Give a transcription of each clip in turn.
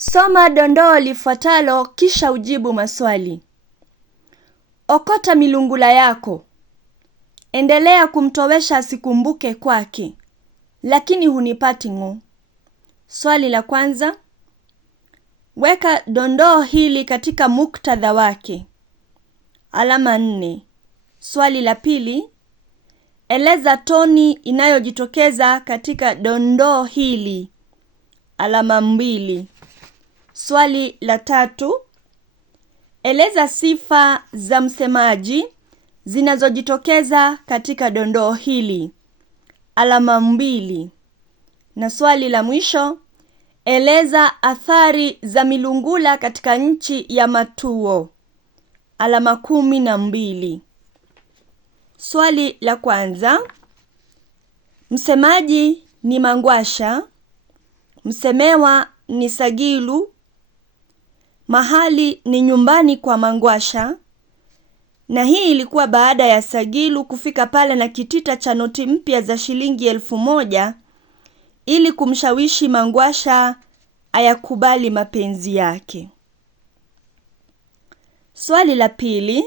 Soma dondoo lifuatalo kisha ujibu maswali. Okota milungula yako. Endelea kumtowesha asikumbuke kwake, lakini hunipati ng'o. Swali la kwanza. Weka dondoo hili katika muktadha wake. Alama 4. Swali la pili. Eleza toni inayojitokeza katika dondoo hili. Alama 2. Swali la 3. Eleza sifa za msemaji zinazojitokeza katika dondoo hili. Alama 2. Na swali la mwisho. Eleza athari za milungula katika nchi ya Matuo. Alama 12. Swali la kwanza. Msemaji ni Mangwasha. Msemewa ni Sagilu. Mahali ni nyumbani kwa Mangwasha. Na hii ilikuwa baada ya Sagilu kufika pale na kitita cha noti mpya za shilingi 1000 ili kumshawishi Mangwasha ayakubali mapenzi yake. Swali la pili.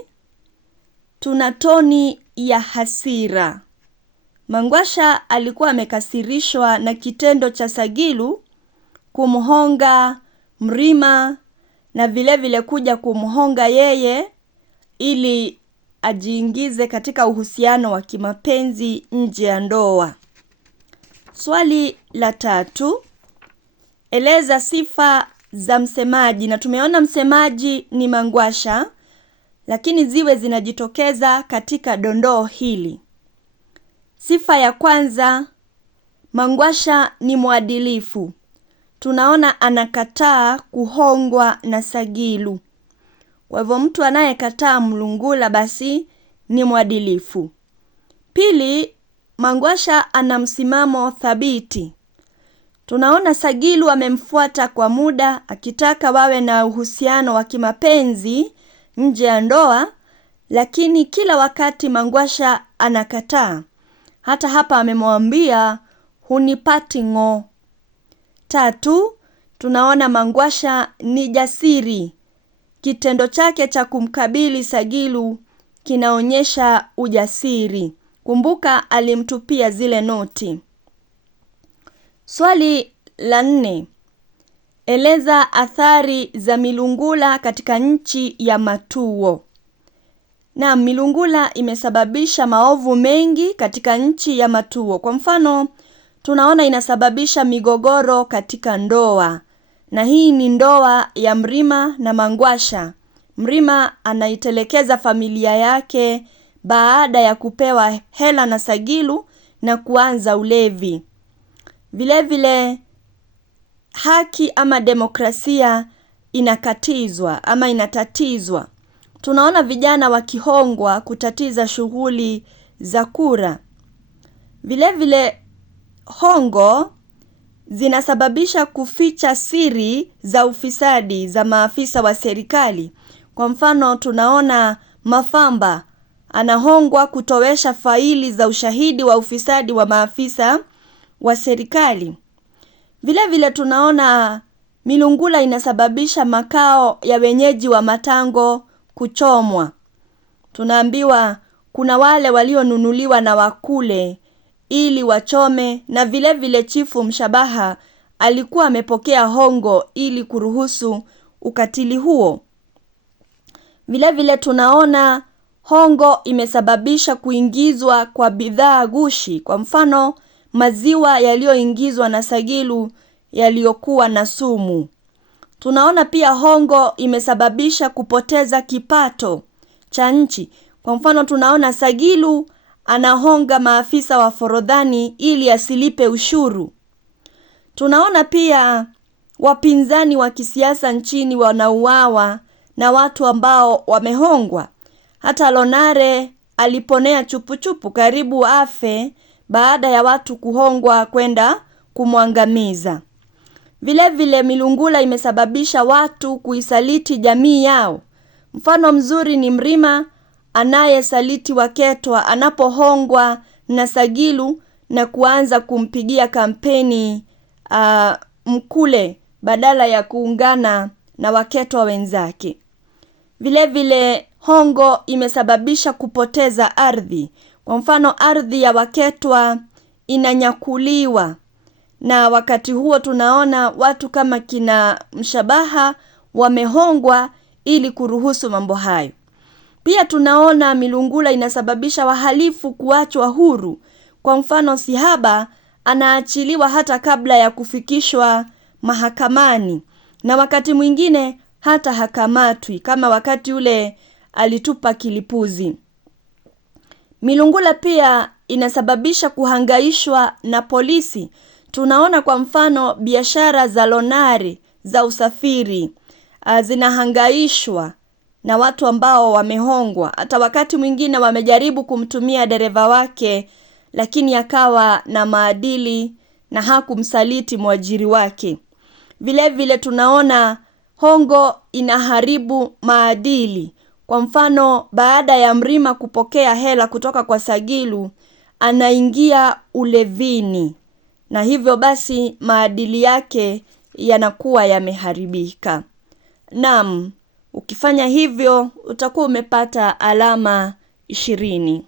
Tuna toni ya hasira. Mangwasha alikuwa amekasirishwa na kitendo cha Sagilu kumhonga Mrima na vile kuja kumhonga yeye ili ajiingize katika uhusiano wa kimapenzi nje ya ndoa. Swali la 3. Eleza sifa za msemaji, na tumeona msemaji ni Mangwasha, lakini ziwe zinajitokeza katika dondoo hili. Sifa ya kwanza, Mangwasha ni mwadilifu. Tunaona anakataa kuhongwa na Sagilu. Kwa hivyo mtu anayekataa mlungula basi ni mwadilifu. Pili, Mangwasha ana msimamo thabiti. Tunaona Sagilu amemfuata kwa muda akitaka wawe na uhusiano wa kimapenzi nje ya ndoa, lakini kila wakati Mangwasha anakataa. Hata hapa amemwambia hunipati ng'o. 3, tunaona Mangwasha ni jasiri. Kitendo chake cha kumkabili Sagilu kinaonyesha ujasiri. Kumbuka alimtupia zile noti. Swali la 4. Eleza athari za milungula katika nchi ya Matuo. Na milungula imesababisha maovu mengi katika nchi ya Matuo. Kwa mfano, tunaona inasababisha migogoro katika ndoa. Na hii ni ndoa ya Mrima na Mangwasha. Mrima anaitelekeza familia yake baada ya kupewa hela na Sagilu na kuanza ulevi. Vile haki ama demokrasia inakatizwa ama inatatizwa. Tunaona vijana wakihongwa kutatiza shughuli za kura. Vile hongo zinasababisha kuficha siri za ufisadi za maafisa wa serikali. Kwa mfano, tunaona Mafamba anahongwa kutowesha faili za ushahidi wa ufisadi wa maafisa wa serikali. Vile tunaona milungula inasababisha makao ya wenyeji wa Matango kuchomwa. Tunaambiwa kuna wale walionunuliwa na wakule ili wachome, na vile Chifu Mshabaha alikuwa amepokea hongo ili kuruhusu ukatili huo. Vile tunaona hongo imesababisha kuingizwa kwa bidhaa gushi. Kwa mfano, maziwa yaliyoingizwa na Sagilu yaliyokuwa na sumu. Tunaona pia hongo imesababisha kupoteza kipato cha nchi. Kwa mfano, tunaona Sagilu anahonga maafisa wa Forodhani ili asilipe ushuru. Tunaona pia wapinzani wa kisiasa nchini wanauawa na watu ambao wamehongwa. Hata Lonare aliponea chupuchupu karibu afe baada ya watu kuhongwa kwenda kumwangamiza. Vile milungula imesababisha watu kuisaliti jamii yao. Mfano mzuri ni Mrima anayesaliti Waketwa anapohongwa na Sagilu na kuanza kumpigia kampeni Mkule badala ya kuungana na waketwa wenzake. Vile vile hongo imesababisha kupoteza ardhi. Kwa mfano, ardhi ya waketwa inanyakuliwa, na wakati huo tunaona watu kama kina Mshabaha wamehongwa ili kuruhusu mambo hayo. Pia tunaona milungula inasababisha wahalifu kuachwa huru. Kwa mfano, Sihaba anaachiliwa hata kabla ya kufikishwa mahakamani, na wakati mwingine hata hakamatwi, kama wakati ule alitupa kilipuzi. Milungula pia inasababisha kuhangaishwa na polisi. Tunaona kwa mfano biashara za lonari za usafiri zinahangaishwa na watu ambao wamehongwa. Hata wakati mwingine wamejaribu kumtumia dereva wake, lakini akawa na maadili na hakumsaliti mwajiri wake. Vile vile tunaona hongo inaharibu maadili. Kwa mfano, baada ya Mrima kupokea hela kutoka kwa Sagilu, anaingia ulevini, na hivyo basi maadili yake yanakuwa yameharibika. Naam, ukifanya hivyo utakuwa umepata alama 20.